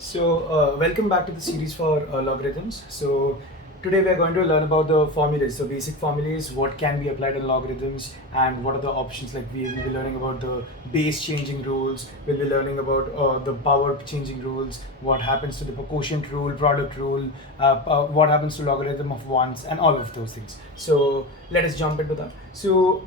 Welcome back to the series for logarithms. So today we are going to learn about the formulas. So basic formulas, what can be applied in logarithms, and what are the options. Like we will be learning about the base changing rules. We'll be learning about the power changing rules. What happens to the quotient rule, product rule, what happens to logarithm of ones, and all of those things. So let us jump into that.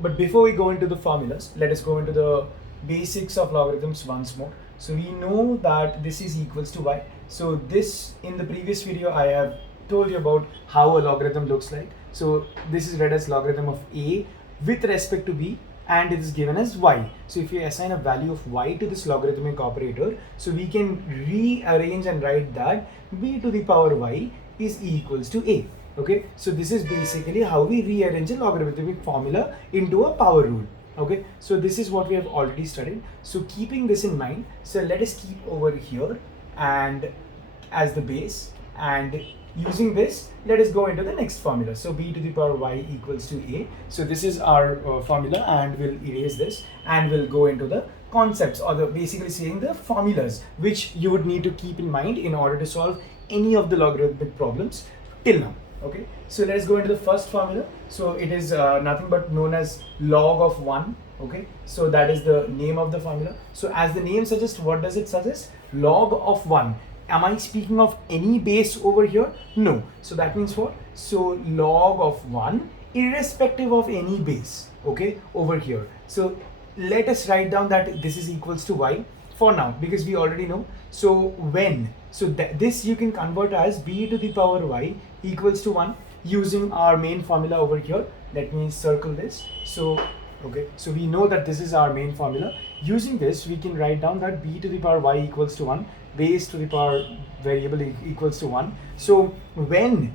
But before we go into the formulas, let us go into the basics of logarithms once more. So we know that this is equals to y. So this, in the previous video, I have told you about how a logarithm looks like. So this is read as logarithm of a with respect to b, and it is given as y. So if you assign a value of y to this logarithmic operator, so we can rearrange and write that b to the power y is equals to a. Okay, so this is basically how we rearrange a logarithmic formula into a power rule. Okay, so this is what we have already studied. So keeping this in mind, so let us keep over here and as the base, and using this, let us go into the next formula. So b to the power y equals to a. So this is our formula, and we'll erase this and we'll go into the concepts, or the basically saying the formulas which you would need to keep in mind in order to solve any of the logarithmic problems till now. Okay, so let's go into the first formula. So it is nothing but known as log of 1. Okay, so that is the name of the formula. So as the name suggests, what does it suggest? Log of 1. Am I speaking of any base over here? No. So that means what? So log of 1 irrespective of any base. Okay, over here. So let us write down that this is equals to y for now, because we already know. So when, so this you can convert as b to the power y equals to 1 using our main formula over here. Let me circle this. So okay, so we know that this is our main formula. Using this, we can write down that b to the power y equals to 1, base to the power variable equals to 1. So when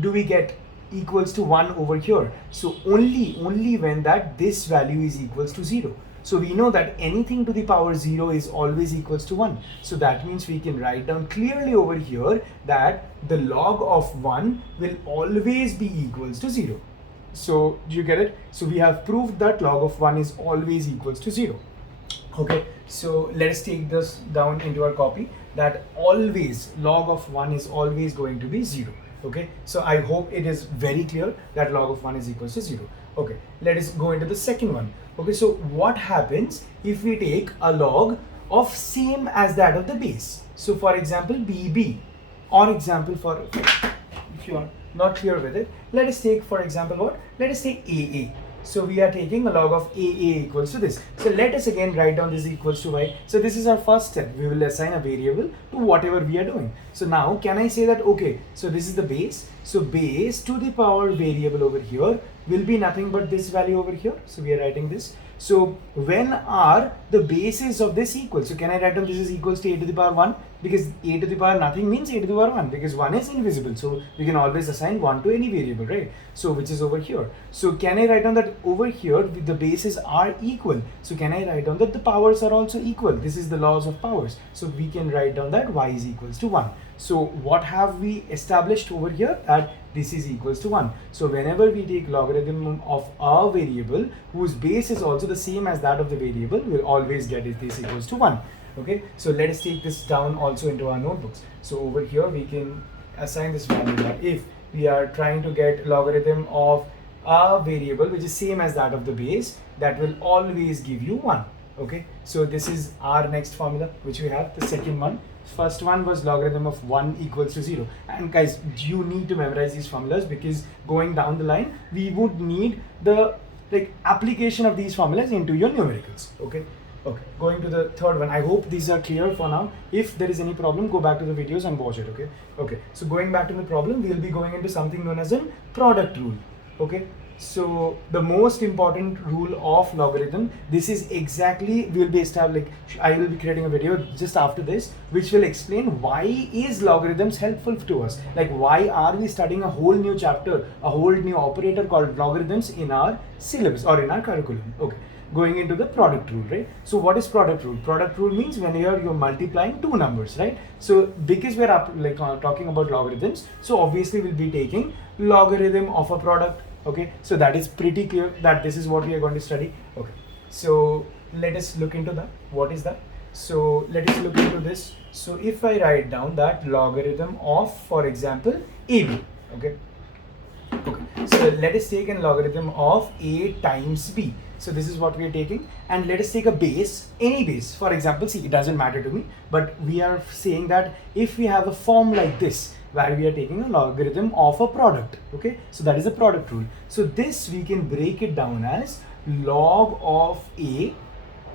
do we get equals to 1 over here? So only when that this value is equals to 0. So we know that anything to the power 0 is always equals to 1. So that means we can write down clearly over here that the log of 1 will always be equals to 0. So do you get it? So we have proved that log of 1 is always equals to 0. Okay, so let us take this down into our copy, that always log of 1 is always going to be 0. Okay, so I hope it is very clear that log of 1 is equals to 0. Okay, let us go into the second one. Okay, so what happens if we take a log of same as that of the base? So for example, bb, or example, for if you are not clear with it, let us take for example what? Let us take aa. So we are taking a log of aa equals to this. So let us again write down this equals to y. So this is our first step. We will assign a variable to whatever we are doing. So now can I say that, okay, so this is the base. So base to the power variable over here will be nothing but this value over here. So we are writing this. So when are the bases of this equal? So can I write down this is equals to a to the power 1? Because a to the power nothing means a to the power 1, because 1 is invisible. So we can always assign 1 to any variable, right? So which is over here. So can I write down that over here the bases are equal? So can I write down that the powers are also equal? This is the laws of powers. So we can write down that y is equals to 1. So what have we established over here? That this is equals to 1. So whenever we take logarithm of a variable whose base is also the same as that of the variable, we'll always get this equals to 1. Okay, so let us take this down also into our notebooks. So over here we can assign this value that if we are trying to get logarithm of a variable which is same as that of the base, that will always give you 1. Okay, so this is our next formula which we have, the second one. First one was logarithm of 1 equals to 0. And guys, you need to memorize these formulas, because going down the line we would need the application of these formulas into your numericals. Okay, going to the third one. I hope these are clear for now. If there is any problem, go back to the videos and watch it. Okay, so going back to the problem, we will be going into something known as a product rule. Okay, so the most important rule of logarithm, this is exactly, we will be established, I will be creating a video just after this which will explain why is logarithms helpful to us. Like why are we studying a whole new chapter, a whole new operator called logarithms in our syllabus or in our curriculum. Okay, going into the product rule, right? So what is product rule? Product rule means when you're multiplying two numbers, right? So because we're talking about logarithms, so obviously we'll be taking logarithm of a product. Okay, so that is pretty clear that this is what we are going to study. Okay, so let us look into that. What is that? So let us look into this. So if I write down that logarithm of, for example, AB, okay. Okay, so let us take a logarithm of a times b. So this is what we are taking, and let us take a base, any base. For example, see, it doesn't matter to me, but we are saying that if we have a form like this, where we are taking a logarithm of a product, okay, so that is a product rule. So this we can break it down as log of a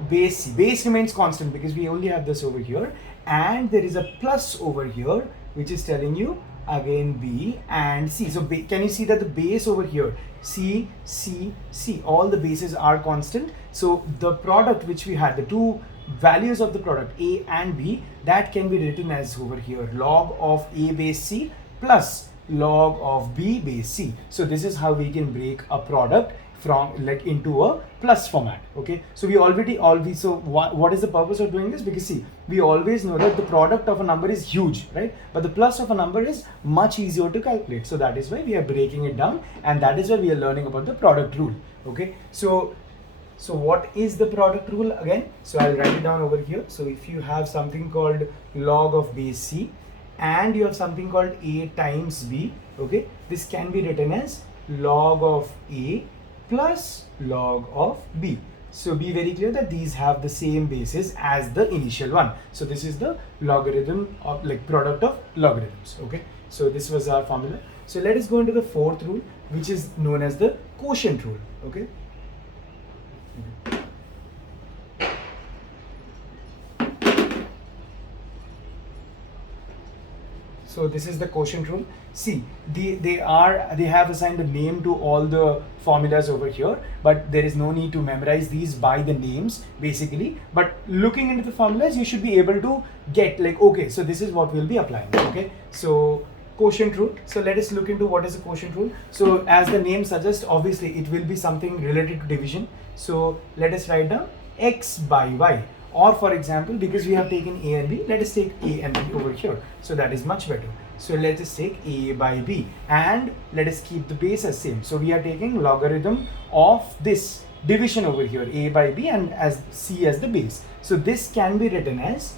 base c. Base remains constant because we only have this over here, and there is a plus over here which is telling you again b and c. So can you see that the base over here, c, c, c, all the bases are constant. So the product which we had, the two values of the product a and b, that can be written as over here log of a base c plus log of b base c. So this is how we can break a product from like into a plus format. Okay, so we always so what is the purpose of doing this? Because see, we always know that the product of a number is huge, right? But the plus of a number is much easier to calculate. So that is why we are breaking it down, and that is why we are learning about the product rule. Okay, so what is the product rule again? So I'll write it down over here. So if you have something called log of base c and you have something called a times b, okay, this can be written as log of a plus log of b. So be very clear that these have the same basis as the initial one. So this is the logarithm of like product of logarithms. Okay, so this was our formula. So let us go into the fourth rule, which is known as the quotient rule. Okay. So this is the quotient rule. See, they have assigned a name to all the formulas over here, but there is no need to memorize these by the names basically. But looking into the formulas, you should be able to get like, okay, so this is what we'll be applying. Okay, so quotient rule. So let us look into what is a quotient rule. So as the name suggests, obviously it will be something related to division. So let us write down x by y. Or for example, because we have taken a and b, let us take a and b over here. So that is much better. So let us take a by b and let us keep the base as same. So we are taking logarithm of this division over here, a by b, and as c as the base. So this can be written as,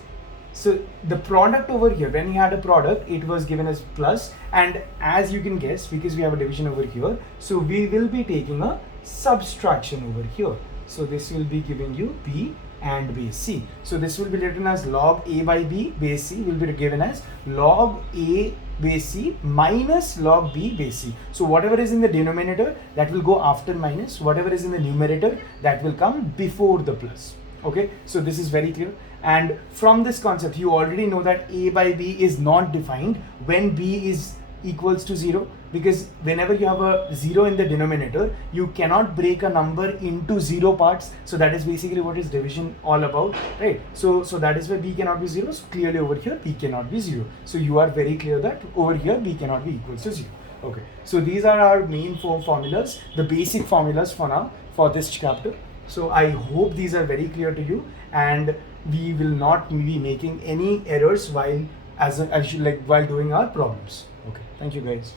so the product over here, when we had a product, it was given as plus, and as you can guess, because we have a division over here, so we will be taking a subtraction over here. So this will be giving you b and base c. So this will be written as log a by b base c will be given as log a base c minus log b base c. So whatever is in the denominator, that will go after minus, whatever is in the numerator, that will come before the plus. Okay, so this is very clear. And from this concept, you already know that a by b is not defined when b is equals to 0, because whenever you have a 0 in the denominator, you cannot break a number into 0 parts. So that is basically what is division all about, right? So that is why b cannot be 0. So clearly over here b cannot be 0. So you are very clear that over here b cannot be equals to 0. Okay, so these are our main 4 formulas, the basic formulas for now for this chapter. So I hope these are very clear to you, and we will not be making any errors while while doing our problems. Okay, thank you guys.